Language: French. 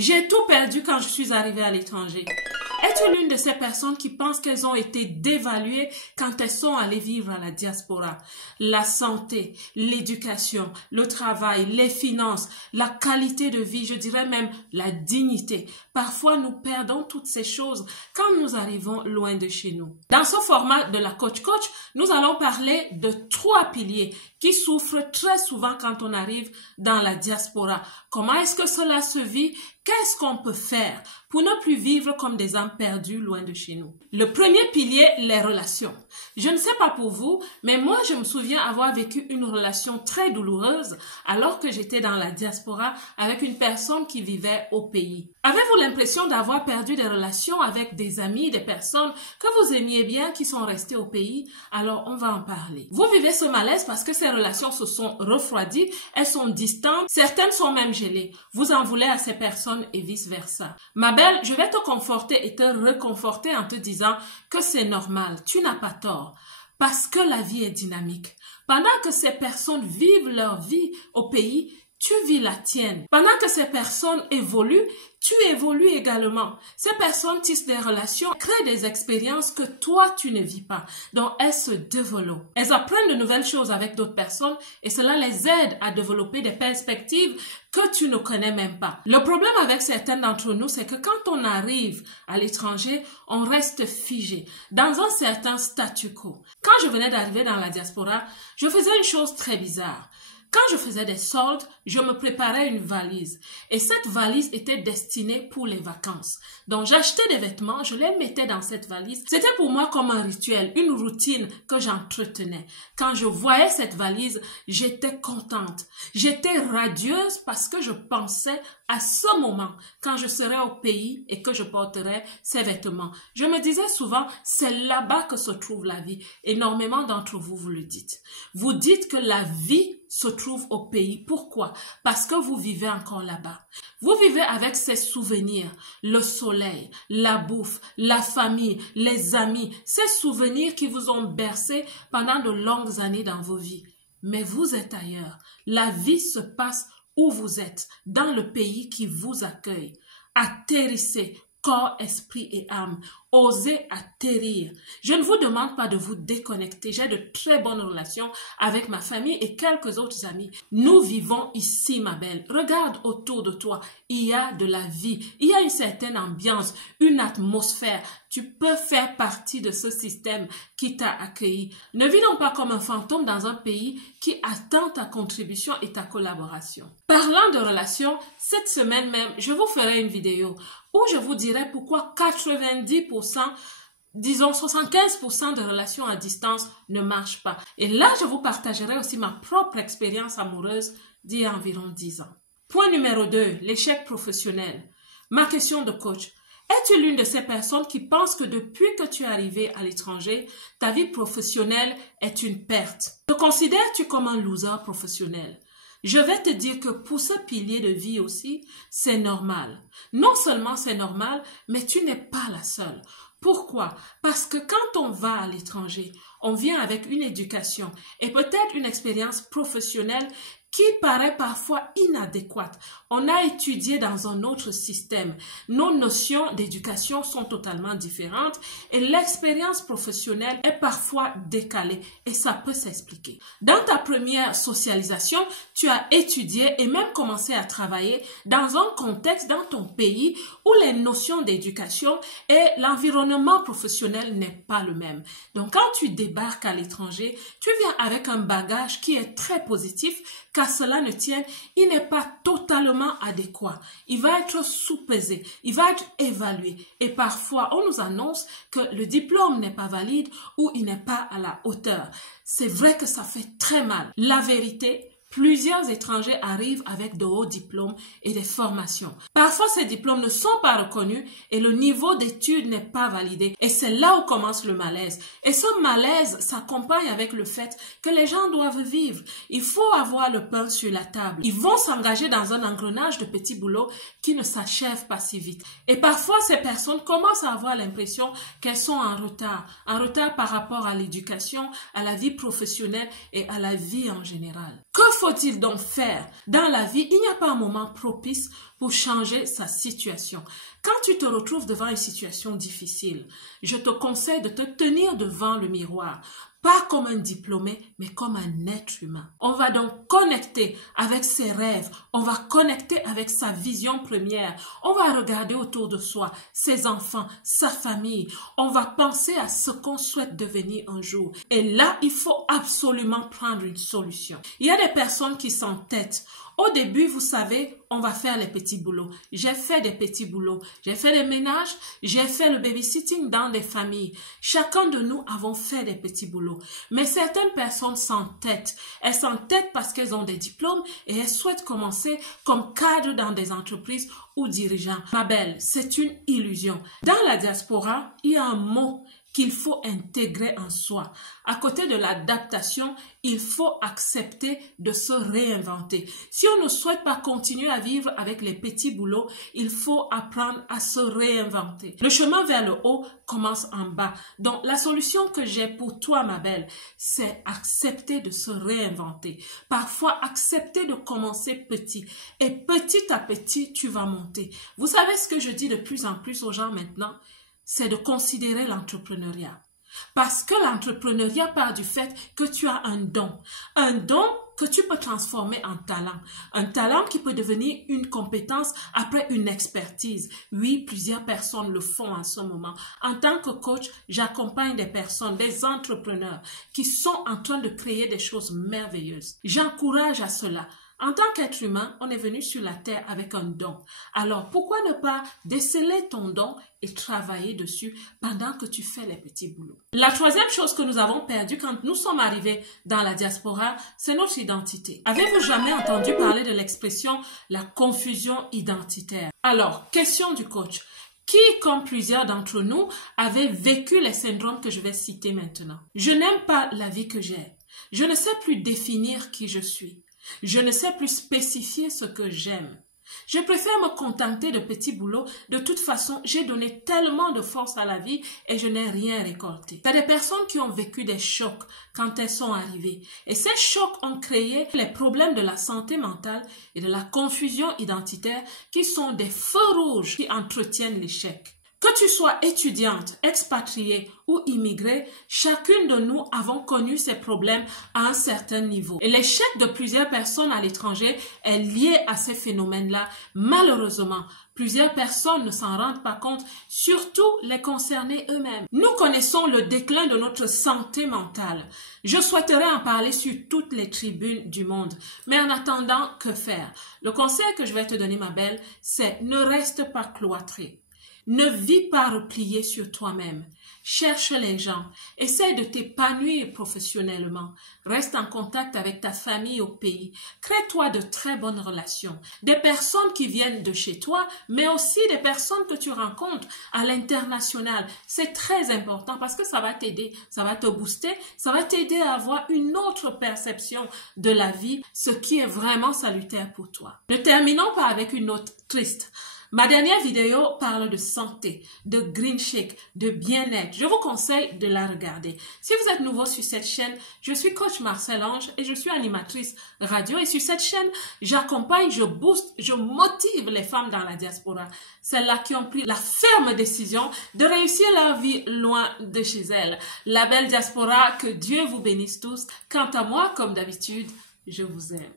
J'ai tout perdu quand je suis arrivée à l'étranger. Es-tu l'une de ces personnes qui pensent qu'elles ont été dévaluées quand elles sont allées vivre à la diaspora? La santé, l'éducation, le travail, les finances, la qualité de vie, je dirais même la dignité. Parfois, nous perdons toutes ces choses quand nous arrivons loin de chez nous. Dans ce format de la Coach Coach, nous allons parler de 3 piliers qui souffrent très souvent quand on arrive dans la diaspora. Comment est-ce que cela se vit? Qu'est-ce qu'on peut faire pour ne plus vivre comme des âmes perdues loin de chez nous? Le premier pilier, les relations. Je ne sais pas pour vous, mais moi, je me souviens avoir vécu une relation très douloureuse alors que j'étais dans la diaspora avec une personne qui vivait au pays. Avez-vous l'impression d'avoir perdu des relations avec des amis, des personnes que vous aimiez bien qui sont restées au pays? Alors, on va en parler. Vous vivez ce malaise parce que ces relations se sont refroidies, elles sont distantes, certaines sont même gelées. Vous en voulez à ces personnes et vice-versa. Ma belle, je vais te conforter et te réconforter en te disant que c'est normal, tu n'as pas tort, parce que la vie est dynamique. Pendant que ces personnes vivent leur vie au pays, tu vis la tienne. Pendant que ces personnes évoluent, tu évolues également. Ces personnes tissent des relations, créent des expériences que toi, tu ne vis pas. Donc, elles se développent. Elles apprennent de nouvelles choses avec d'autres personnes et cela les aide à développer des perspectives que tu ne connais même pas. Le problème avec certains d'entre nous, c'est que quand on arrive à l'étranger, on reste figé dans un certain statu quo. Quand je venais d'arriver dans la diaspora, je faisais une chose très bizarre. Quand je faisais des soldes, je me préparais une valise et cette valise était destinée pour les vacances. Donc j'achetais des vêtements, je les mettais dans cette valise. C'était pour moi comme un rituel, une routine que j'entretenais. Quand je voyais cette valise, j'étais contente. J'étais radieuse parce que je pensais à ce moment quand je serais au pays et que je porterais ces vêtements. Je me disais souvent, c'est là-bas que se trouve la vie. Énormément d'entre vous, vous le dites. Vous dites que la vie se trouve au pays. Pourquoi? Parce que vous vivez encore là-bas. Vous vivez avec ces souvenirs, le soleil, la bouffe, la famille, les amis, ces souvenirs qui vous ont bercé pendant de longues années dans vos vies. Mais vous êtes ailleurs. La vie se passe où vous êtes, dans le pays qui vous accueille. Atterrissez, corps, esprit et âme. Osez atterrir. Je ne vous demande pas de vous déconnecter. J'ai de très bonnes relations avec ma famille et quelques autres amis. Nous vivons ici, ma belle. Regarde autour de toi. Il y a de la vie. Il y a une certaine ambiance, une atmosphère. Tu peux faire partie de ce système qui t'a accueilli. Ne vis donc pas comme un fantôme dans un pays qui attend ta contribution et ta collaboration. Parlant de relations, cette semaine même, je vous ferai une vidéo où je vous dirai pourquoi 90%, disons 75% de relations à distance ne marchent pas. Et là, je vous partagerai aussi ma propre expérience amoureuse d'il y a environ 10 ans. Point numéro 2, l'échec professionnel. Ma question de coach. Es-tu l'une de ces personnes qui pensent que depuis que tu es arrivé à l'étranger, ta vie professionnelle est une perte? Te considères-tu comme un loser professionnel? Je vais te dire que pour ce pilier de vie aussi, c'est normal. Non seulement c'est normal, mais tu n'es pas la seule. Pourquoi? Parce que quand on va à l'étranger, on vient avec une éducation et peut-être une expérience professionnelle qui paraît parfois inadéquate. On a étudié dans un autre système. Nos notions d'éducation sont totalement différentes et l'expérience professionnelle est parfois décalée et ça peut s'expliquer. Dans ta première socialisation, tu as étudié et même commencé à travailler dans un contexte dans ton pays où les notions d'éducation et l'environnement professionnel n'est pas le même. Donc quand tu débarques à l'étranger, tu viens avec un bagage qui est très positif. Qu'à cela ne tienne, il n'est pas totalement adéquat. Il va être sous-pesé, il va être évalué. Et parfois, on nous annonce que le diplôme n'est pas valide ou il n'est pas à la hauteur. C'est vrai que ça fait très mal. La vérité, plusieurs étrangers arrivent avec de hauts diplômes et des formations. Parfois, ces diplômes ne sont pas reconnus et le niveau d'études n'est pas validé. Et c'est là où commence le malaise. Et ce malaise s'accompagne avec le fait que les gens doivent vivre. Il faut avoir le pain sur la table. Ils vont s'engager dans un engrenage de petits boulots qui ne s'achèvent pas si vite. Et parfois, ces personnes commencent à avoir l'impression qu'elles sont en retard par rapport à l'éducation, à la vie professionnelle et à la vie en général. Que faut-il donc faire? Dans la vie, il n'y a pas un moment propice pour changer sa situation. Quand tu te retrouves devant une situation difficile, je te conseille de te tenir devant le miroir, pas comme un diplômé, mais comme un être humain. On va donc connecter avec ses rêves, on va connecter avec sa vision première, on va regarder autour de soi, ses enfants, sa famille, on va penser à ce qu'on souhaite devenir un jour. Et là, il faut absolument prendre une solution. Il y a des personnes qui s'entêtent. Au début, vous savez, on va faire les petits boulots. J'ai fait des petits boulots. J'ai fait des ménages. J'ai fait le babysitting dans des familles. Chacun de nous avons fait des petits boulots. Mais certaines personnes s'entêtent. Elles s'entêtent parce qu'elles ont des diplômes et elles souhaitent commencer comme cadre dans des entreprises ou dirigeants. Ma belle, c'est une illusion. Dans la diaspora, il y a un mot qu'il faut intégrer en soi. À côté de l'adaptation, il faut accepter de se réinventer. Si on ne souhaite pas continuer à vivre avec les petits boulots, il faut apprendre à se réinventer. Le chemin vers le haut commence en bas. Donc, la solution que j'ai pour toi, ma belle, c'est accepter de se réinventer. Parfois, accepter de commencer petit. Et petit à petit, tu vas monter. Vous savez ce que je dis de plus en plus aux gens maintenant? C'est de considérer l'entrepreneuriat. Parce que l'entrepreneuriat part du fait que tu as un don que tu peux transformer en talent. Un talent qui peut devenir une compétence après une expertise. Oui, plusieurs personnes le font en ce moment. En tant que coach, j'accompagne des personnes, des entrepreneurs qui sont en train de créer des choses merveilleuses. J'encourage à cela. En tant qu'être humain, on est venu sur la terre avec un don. Alors, pourquoi ne pas déceler ton don et travailler dessus pendant que tu fais les petits boulots? La troisième chose que nous avons perdue quand nous sommes arrivés dans la diaspora, c'est notre identité. Avez-vous jamais entendu parler de l'expression la confusion identitaire? Alors, question du coach. Qui, comme plusieurs d'entre nous, avait vécu les syndromes que je vais citer maintenant? Je n'aime pas la vie que j'ai. Je ne sais plus définir qui je suis. Je ne sais plus spécifier ce que j'aime. Je préfère me contenter de petits boulots. De toute façon, j'ai donné tellement de force à la vie et je n'ai rien récolté. Il y a des personnes qui ont vécu des chocs quand elles sont arrivées. Et ces chocs ont créé les problèmes de la santé mentale et de la confusion identitaire qui sont des feux rouges qui entretiennent l'échec. Que tu sois étudiante, expatriée ou immigrée, chacune de nous avons connu ces problèmes à un certain niveau. Et l'échec de plusieurs personnes à l'étranger est lié à ces phénomènes-là. Malheureusement, plusieurs personnes ne s'en rendent pas compte, surtout les concernés eux-mêmes. Nous connaissons le déclin de notre santé mentale. Je souhaiterais en parler sur toutes les tribunes du monde. Mais en attendant, que faire? Le conseil que je vais te donner, ma belle, c'est ne reste pas cloîtré. Ne vis pas replié sur toi-même. Cherche les gens. Essaie de t'épanouir professionnellement. Reste en contact avec ta famille au pays. Crée-toi de très bonnes relations. Des personnes qui viennent de chez toi, mais aussi des personnes que tu rencontres à l'international. C'est très important parce que ça va t'aider, ça va te booster, ça va t'aider à avoir une autre perception de la vie, ce qui est vraiment salutaire pour toi. Ne terminons pas avec une note triste. Ma dernière vidéo parle de santé, de green shake, de bien-être. Je vous conseille de la regarder. Si vous êtes nouveau sur cette chaîne, je suis coach Marcel Ange et je suis animatrice radio. Et sur cette chaîne, j'accompagne, je booste, je motive les femmes dans la diaspora. Celles-là qui ont pris la ferme décision de réussir leur vie loin de chez elles. La belle diaspora, que Dieu vous bénisse tous. Quant à moi, comme d'habitude, je vous aime.